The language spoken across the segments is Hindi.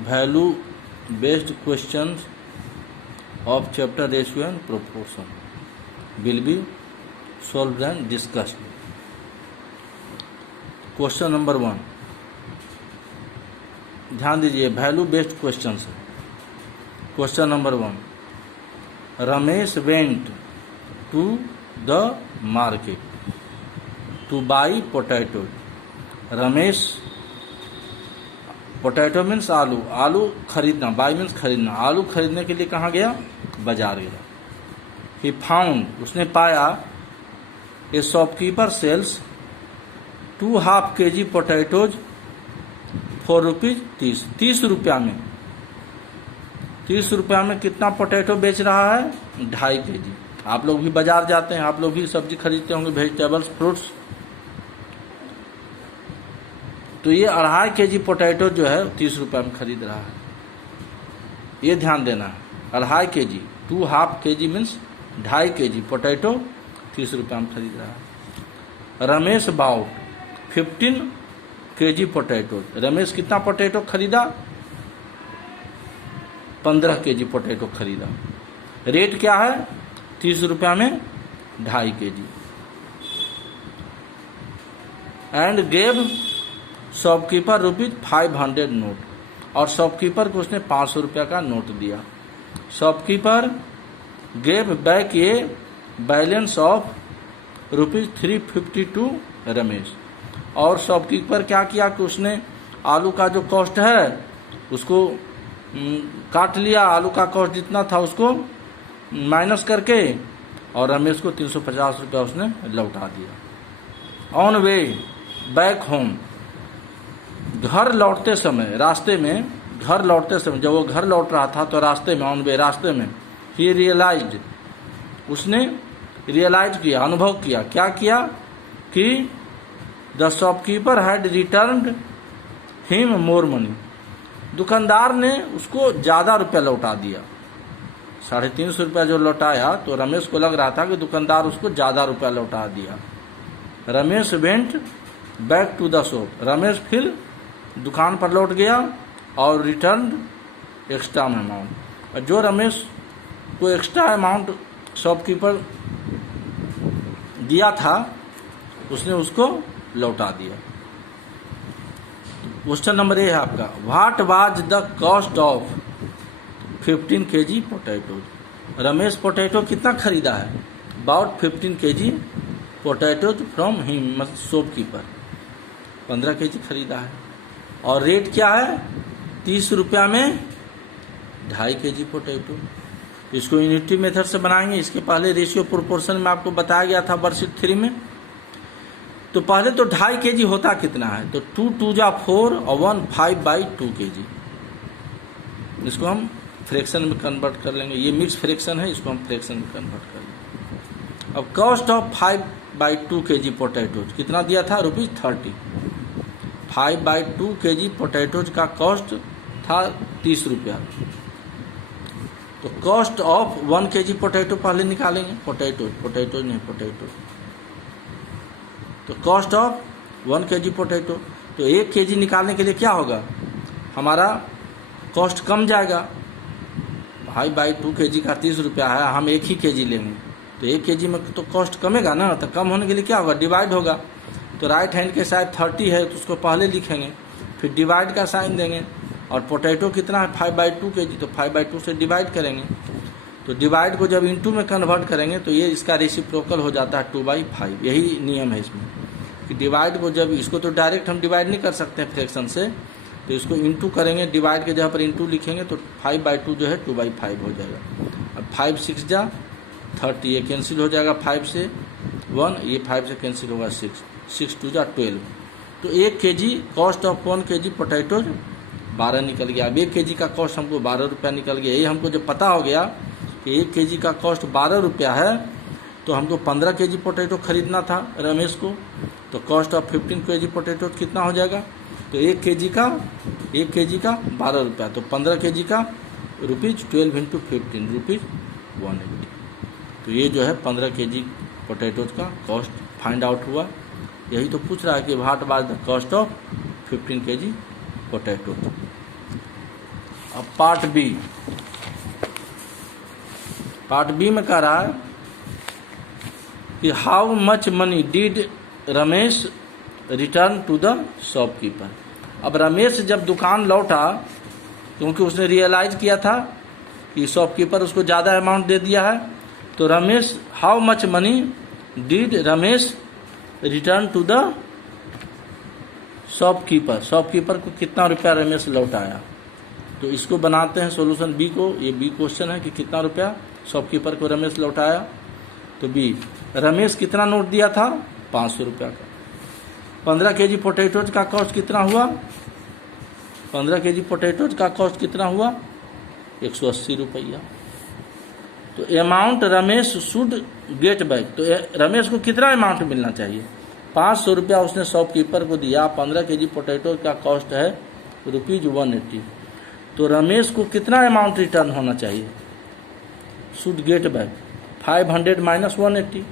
value based questions of chapter ratio and proportion will be solved and discussed. Question number 1, ध्यान दीजिए, वैल्यू बेस्ड क्वेश्चन है. Question number 1, Ramesh went to the market to buy potato. Ramesh, potato means आलू, आलू खरीदना, बाई मीन्स खरीदना, आलू खरीदने के लिए कहाँ गया? बाजार गया. ही फाउंड, उसने पाया, a shopkeeper sells 2.5 kg potatoes for ₹30. 30 रुपया में, 30 रुपया में कितना पोटैटो बेच रहा है? 2.5 kg. आप लोग भी बाजार जाते हैं, आप लोग भी सब्जी खरीदते होंगे, वेजिटेबल्स, फ्रूट्स. तो ये 2.5 kg पोटैटो जो है 30 रुपया में खरीद रहा है. ये ध्यान देना है. 2.5 kg, 2.5 kg means 2.5 kg potato 30 रुपया में खरीद रहा है. Ramesh bought 15 kg potato. Ramesh कितना पोटैटो खरीदा? 15 kg पोटैटो खरीदा. रेट क्या है? 30 रुपया में 2.5 kg. And gave shopkeeper ₹500 note. और शॉपकीपर को उसने 500 रुपया का नोट दिया. Shopkeeper gave back a balance of ₹350 to Ramesh. और शॉपकीपर क्या किया कि उसने आलू का जो कॉस्ट है उसको काट लिया, आलू का कॉस्ट जितना था उसको माइनस करके, और रमेश को 350 रुपया उसने लौटा दिया. ऑन वे बैक होम, घर लौटते समय, रास्ते में, घर लौटते समय, जब वो घर लौट रहा था तो रास्ते में, ऑन वे, रास्ते में, ही रियलाइज्ड, उसने रियलाइज किया, अनुभव किया. क्या किया कि the shopkeeper had returned him more money. दुकानदार ने उसको ज़्यादा रुपया लौटा दिया. 350 रुपया जो लौटाया तो रमेश को लग रहा था कि दुकानदार उसको ज़्यादा रुपया लौटा दिया. Ramesh went back to the shop. Ramesh फिर दुकान पर लौट गया और रिटर्न एक्स्ट्रा अमाउंट. और जो रमेश को एक्स्ट्रा अमाउंट शॉपकीपर दिया था उसने उसको लौटा दिया. क्वेश्चन नंबर ए है आपका, what was the cost of 15 kg potato. Ramesh potato कितना खरीदा है? About 15 kg potato from him, shopkeeper 15 kg खरीदा है. और रेट क्या है? 30 रुपया में 2.5 kg पोटैटो. इसको यूनिटी मेथड से बनाएंगे. इसके पहले रेशियो प्रोपोर्शन में आपको बताया गया था वर्कशीट 3 में. तो पहले तो 2.5 kg होता कितना है? तो 2 2 जा 4 और 1 5/2 kg. इसको हम फ्रैक्शन में कन्वर्ट कर लेंगे. ये मिक्स फ्रैक्शन है, इसको हम फ्रैक्शन में कन्वर्ट कर लेंगे. अब कॉस्ट ऑफ 5/2 kg पोटैटोज कितना दिया था? ₹30. 5/2 kg पोटैटोज का कॉस्ट था 30 रुपया. तो कॉस्ट ऑफ 1 kg पोटैटो पहले निकालेंगे. पोटैटो नहीं, पोटैटो. तो कॉस्ट ऑफ 1 kg पोटैटो. तो 1 kg निकालने के लिए क्या होगा? हमारा कॉस्ट कम जाएगा. 5/2 kg का 30 रुपया है, हम 1 ही kg लेंगे तो 1 kg में तो कॉस्ट कमेगा ना. तो कम होने के लिए क्या होगा? डिवाइड होगा. तो राइट हैंड के साइड 30 है तो उसको पहले लिखेंगे, फिर डिवाइड का साइन देंगे. और पोटैटो कितना है? 5/2 kg. तो 5/2 से डिवाइड करेंगे. तो डिवाइड को जब इनटू में कन्वर्ट करेंगे तो ये इसका रेसिप्रोकल हो जाता है 2/5. यही नियम है इसमें कि डिवाइड को जब, इसको तो डायरेक्ट हम डिवाइड नहीं कर सकते हैं फ्रैक्शन से, तो इसको इनटू करेंगे. डिवाइड के जगह पर इनटू लिखेंगे तो 5/2 जो है 2/5 हो जाएगा. अब 5 6 जा 30, ये कैंसिल हो जाएगा 5 से 1, ये 5 से कैंसिल होगा 6, 6 2 जा 12. तो 1 kg cost of 1 kg potato 12 निकल गया. अब 1 kg का कॉस्ट हमको 12 रुपया निकल गया. यही हमको जब पता हो गया कि 1 kg का कॉस्ट 12 रुपया है तो हमको 15 kg पोटैटो खरीदना था रमेश को. तो कॉस्ट ऑफ 15 kg पोटैटो कितना हो जाएगा? तो 1 kg का 12 रुपया. तो 15 kg का ₹12 × 15 ₹180. तो ये जो है 15 kg पोटैटोज का कॉस्ट फाइंड आउट हुआ. यही तो पूछ रहा है कि what was the cost of 15 kg potato. अब पार्ट बी में कह रहा है कि how much money did Ramesh return to the shopkeeper. अब रमेश जब दुकान लौटा, क्योंकि उसने रियलाइज किया था कि शॉपकीपर उसको ज़्यादा अमाउंट दे दिया है, तो Ramesh how much money did Ramesh return to the shopkeeper. Shopkeeper को कितना रुपया रमेश लौटाया। तो इसको बनाते हैं सॉल्यूशन बी को। ये बी क्वेश्चन है कि कितना रुपया शॉपकीपर को रमेश लौटाया। तो बी, रमेश कितना नोट दिया था, 500 रुपया का। 15 केजी पोटैटोज का कॉस्ट कितना हुआ, 15 केजी पोटैटोज का कॉस्ट कितना हुआ, 180 रुपया। तो amount Ramesh should get back, तो रमेश को कितना अमाउंट मिलना चाहिए, 500 रुपया उसने शॉपकीपर को दिया। 15 केजी पोटैटो का कॉस्ट है ₹180। तो रमेश को कितना अमाउंट रिटर्न होना चाहिए, शुड गेट बैक 500 माइनस 180।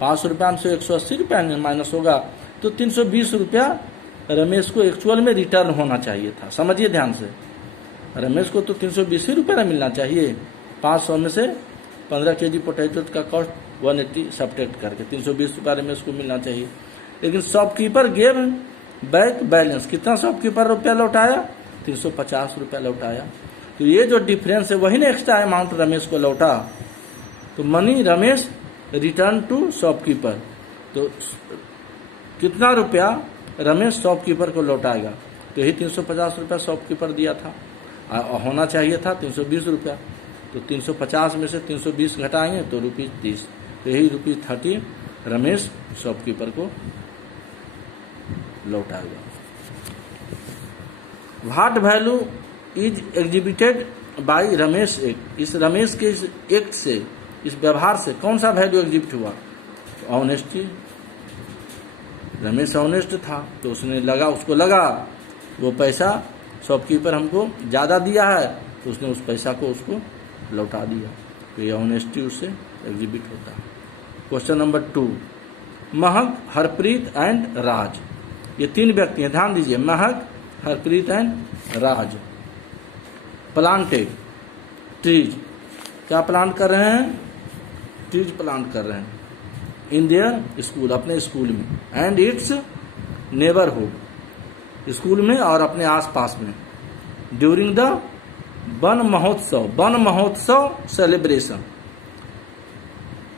500 रुपया में से 180 रुपया माइनस होगा, तो 320 रुपया रमेश को एक्चुअल में रिटर्न होना चाहिए था। समझिए ध्यान से, रमेश को तो 320 रुपया मिलना चाहिए। 500 में से 15 केजी पोटैटो का कॉस्ट 180 सब्ट्रैक्ट करके 320 रुपया रमेश को मिलना चाहिए। लेकिन शॉपकीपर गेव बैक बैलेंस, कितना शॉपकीपर रुपया लौटाया, 350 रुपया लौटाया। तो ये जो डिफरेंस है वही ना एक्स्ट्रा अमाउंट रमेश को लौटा। तो money Ramesh return to shopkeeper, तो कितना रुपया रमेश शॉपकीपर को लौटाएगा, तो यही 350 रुपया शॉपकीपर दिया था, होना चाहिए था 320 रुपया। तो 350 में से 320 घटाएंगे तो ₹30, तो यही ₹30 रमेश शॉपकीपर को लौटाएगा। What value is exhibited by Ramesh act. इस रमेश के इस एक्ट से, इस व्यवहार से कौन सा वैल्यू एग्जिबिट हुआ, ऑनेस्टी। रमेश ऑनेस्ट था, तो उसको लगा वो पैसा शॉपकीपर हमको ज़्यादा दिया है, तो उसने उस पैसा को उसको लौटा दिया। तो ये ऑनेस्टी उससे एग्जिबिट होता है। Question number 2, Mahak, Harpreet and राज, ये 3 व्यक्ति हैं, ध्यान दीजिए। Mehak, Harpreet and Raj planted trees, क्या प्लांट कर रहे हैं, ट्रीज प्लांट कर रहे हैं इन देयर स्कूल, अपने स्कूल में, एंड इट्स नेबरहुड, स्कूल में और अपने आसपास में, during the Van Mahotsav celebration.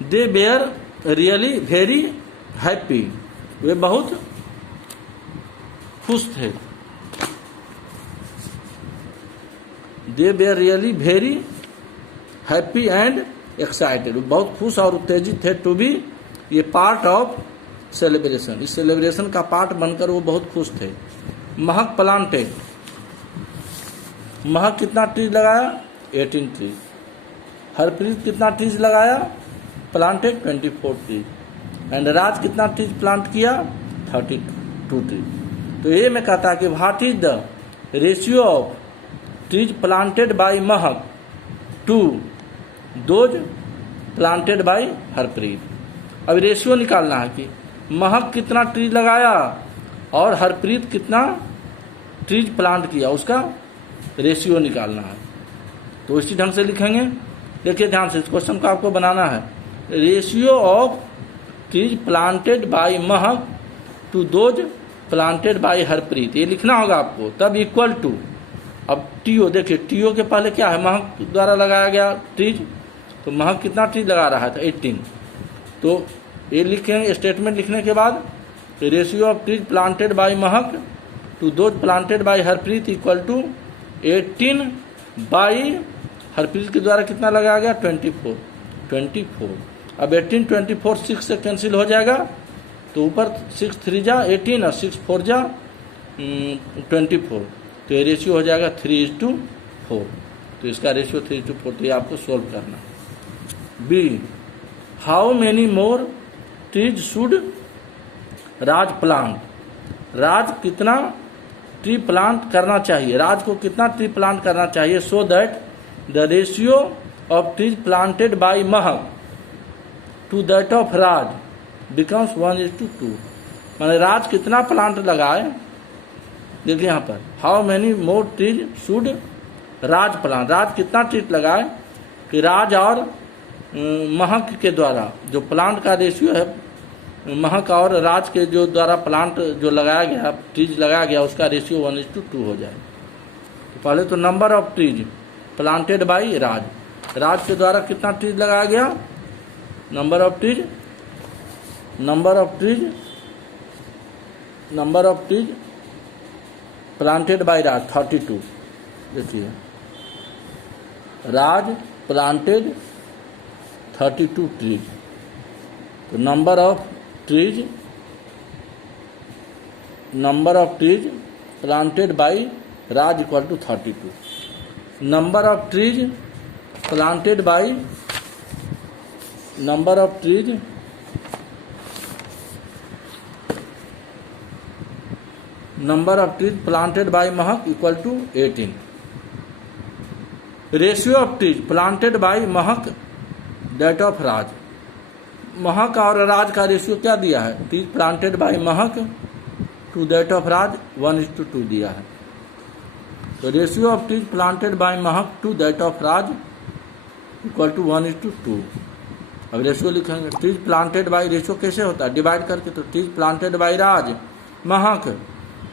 They were really very happy, वे बहुत खुश थे। They were really very happy and excited, बहुत खुश और उत्तेजित थे। टू बी, ये पार्ट ऑफ सेलिब्रेशन, इस सेलिब्रेशन का पार्ट बनकर वो बहुत खुश थे। महक प्लांटेड, महक कितना ट्रीज लगाया, 18 ट्रीज। हरप्रीत कितना ट्रीज लगाया, प्लांटेड 24 ट्रीज। एंड राज कितना ट्रीज प्लांट किया, 32 ट्रीज। तो ये मैं कहता कि what is the ratio of trees planted by Mehak to those planted by Harpreet. अब रेशियो निकालना है कि महक कितना ट्रीज लगाया और हरप्रीत कितना ट्रीज प्लांट किया, उसका रेशियो निकालना है। तो इसी ढंग से लिखेंगे। देखिए ध्यान से, इस क्वेश्चन को आपको बनाना है। Ratio of trees planted by Mehak to those planted by Harpreet, ये लिखना होगा आपको। तब इक्वल टू, अब टीओ देखिए, टीओ के पहले क्या है, महक द्वारा लगाया गया ट्रीज, तो महक कितना ट्रीज लगा रहा था, 18। तो ये लिखेंगे, स्टेटमेंट लिखने के बाद ratio of trees planted by Mehak to those planted by Harpreet equal to 18 by Harpreet के द्वारा कितना लगाया गया, 24। अब 18 24 6 से कैंसिल हो जाएगा, तो ऊपर 6 3 जा 18 और 6 4 जा 24। तो ये रेशियो हो जाएगा 3:4। तो इसका रेशियो 3:4, तो ये आपको सोल्व करना। B, how many more trees should Raj plant, Raj कितना ट्री प्लांट करना चाहिए, राज को कितना ट्री प्लांट करना चाहिए, so that the ratio of trees planted by Mehak to that of Raj becomes 1:2। माने राज कितना प्लांट लगाए, देखिए यहाँ पर, how many more trees should Raj plant, Raj कितना ट्रीज लगाए कि राज और महक के द्वारा जो प्लांट का रेशियो है, महक और राज के जो द्वारा प्लांट जो लगाया गया, ट्रीज लगाया गया, उसका रेशियो 1:2 हो जाए। तो पहले तो number of trees planted by Raj, Raj के द्वारा कितना ट्रीज लगाया गया, number of trees planted by Raj 32। देखिए राज प्लांटेड 32 ट्रीज, तो number of trees planted by Raj equal to 32। Number of trees planted by Mehak equal to 18। Ratio of trees planted by Mehak that of Raj, Mehak और राज का रेशियो क्या दिया है, trees planted by Mehak to that of Raj 1:2 दिया है। तो ratio of trees planted by Mehak to that of Raj equal to 1:2। अब रेशियो लिखेंगे, ट्रीज प्लांटेड बाई, रेशियो कैसे होता है, डिवाइड करके, तो trees planted by Raj Mahak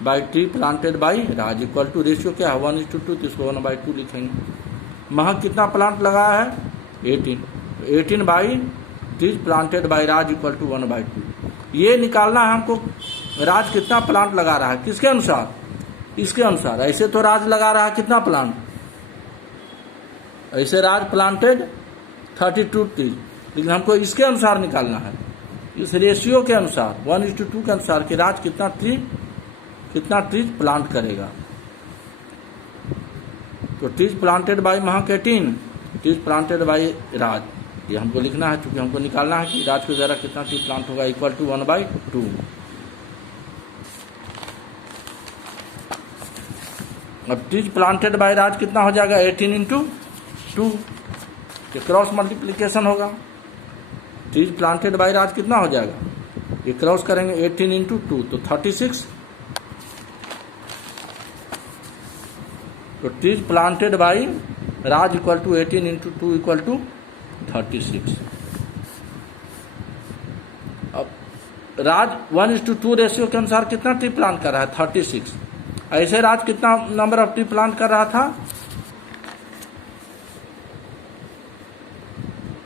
by tree planted by Raj equal to, ratio क्या है 1:2, तो इसको 1/2 लिखेंगे। महक कितना प्लांट लगाया है 18, 18 by trees planted by Raj equal to 1/2। ये निकालना है हमको राज कितना प्लांट लगा रहा है, किसके अनुसार, इसके अनुसार। ऐसे तो राज लगा रहा है कितना प्लांट, ऐसे राज प्लांटेड 32 ट्रीज, लेकिन हमको इसके अनुसार निकालना है, इस रेशियो के अनुसार 1:2 के अनुसार कि राज कितना ट्रीज प्लांट करेगा। तो trees planted by Mahak 18, trees planted by राज, ये हमको लिखना है, क्योंकि हमको निकालना है कि राज के द्वारा कितना ट्री प्लांट होगा, इक्वल टू 1/2। अब ट्रीज प्लांटेड बाई राज कितना हो जाएगा 18 × 2, ये क्रॉस मल्टीप्लीकेशन होगा। ट्रीज प्लांटेड बाई राज कितना हो जाएगा, ये क्रॉस करेंगे 18 × 2 तो 36। तो trees planted by Raj equal to 18 × 2 equal to 36। अब राज 1:2 रेशियो के अनुसार कितना ट्री प्लांट कर रहा है 36। ऐसे राज कितना नंबर ऑफ ट्री प्लांट कर रहा था,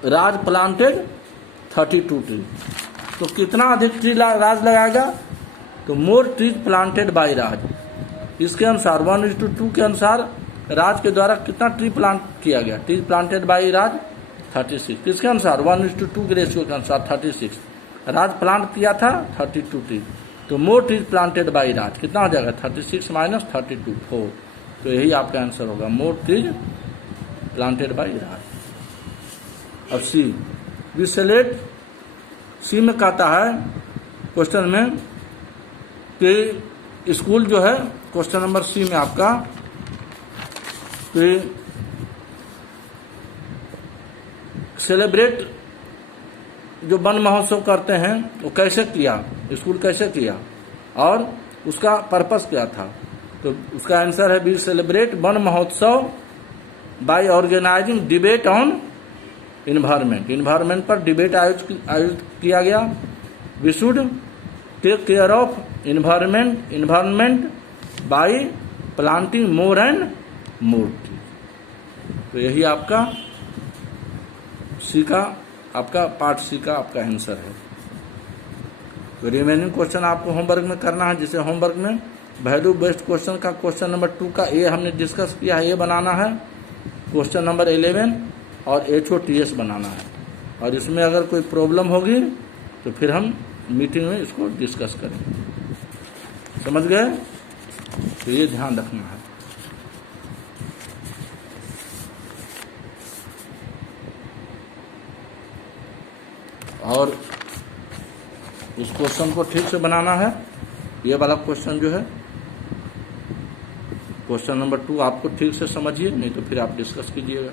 राज प्लांटेड 32 ट्री, तो कितना अधिक ट्री राज लगाएगा, तो मोर ट्रीज प्लांटेड बाई राज, इसके अनुसार 1:2 के अनुसार राज के द्वारा कितना ट्री प्लांट किया गया, ट्री प्लांटेड बाई राज 36, किसके अनुसार 1:2 के रेशियो के अनुसार 36, राज प्लांट किया था 32 ट्री, तो मोर ट्रीज प्लांटेड बाई राज कितना हो जाएगा 36 - 32 4। तो यही आपका आंसर होगा, मोर ट्रीज प्लांटेड बाई राज। अब सी, वी सेलेक्ट, सी में कहता है क्वेश्चन में कि स्कूल जो है, क्वेश्चन नंबर सी में आपका कि सेलिब्रेट जो वन महोत्सव करते हैं वो कैसे किया, स्कूल कैसे किया और उसका पर्पस क्या था। तो उसका आंसर है, we celebrate Van Mahotsav by organizing debate on environment, environment पर डिबेट आयोजित किया गया। We should take care of environment by planting more and more tree. तो यही आपका सी का, आपका पार्ट सी का आपका आंसर है। तो रिमेनिंग क्वेश्चन आपको होमवर्क में करना है, जिसे होमवर्क में वैल्यू बेस्ड क्वेश्चन का क्वेश्चन नंबर 2 का ए हमने डिस्कस किया है, ये बनाना है। क्वेश्चन नंबर 11 और HOTS बनाना है, और इसमें अगर कोई प्रॉब्लम होगी तो फिर हम मीटिंग में इसको डिस्कस करेंगे। समझ गए? तो ये ध्यान रखना है। और उस क्वेश्चन को ठीक से बनाना है। ये वाला क्वेश्चन जो है, क्वेश्चन नंबर 2 आपको ठीक से समझिए, नहीं तो फिर आप डिस्कस कीजिएगा।